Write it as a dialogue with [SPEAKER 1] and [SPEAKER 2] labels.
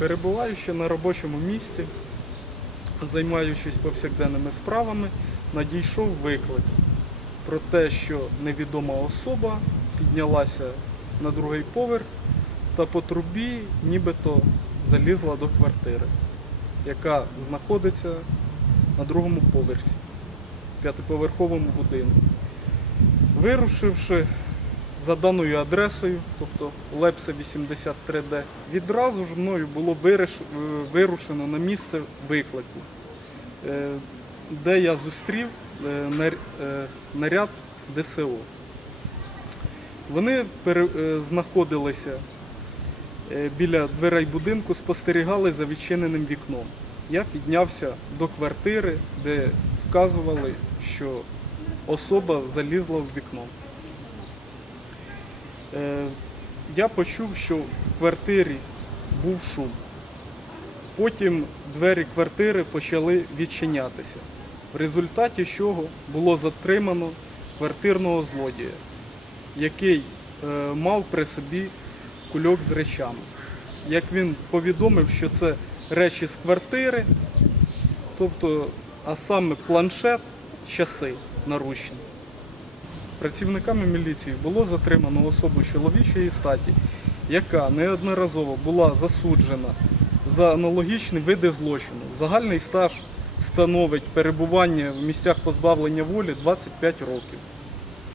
[SPEAKER 1] Перебуваючи на робочому місці, займаючись повсякденними справами, надійшов виклик про те, що невідома особа піднялася на другий поверх та по трубі нібито залізла до квартири, яка знаходиться на другому поверсі, п'ятиповерховому будинку. Вирушивши за даною адресою, тобто Лепса 83D, відразу ж мною було е, вирушено на місце виклику, е, де я зустрів е, нар- наряд ДСО. Вони знаходилися біля дверей будинку, спостерігали за відчиненим вікном. Я піднявся до квартири, де вказували, що особа залізла в вікно. Е, Я почув, що в квартирі був шум. Потім двері квартири почали відчинятися, в результаті чого було затримано квартирного злодія, який е, мав при собі кульок з речами. Як він повідомив, що це речі з квартири, тобто, а саме планшет, часи наручні. Працівниками міліції було затримано особу чоловічої статі, яка неодноразово була засуджена за аналогічні види злочину. Загальний стаж становить перебування в місцях позбавлення волі 25 років.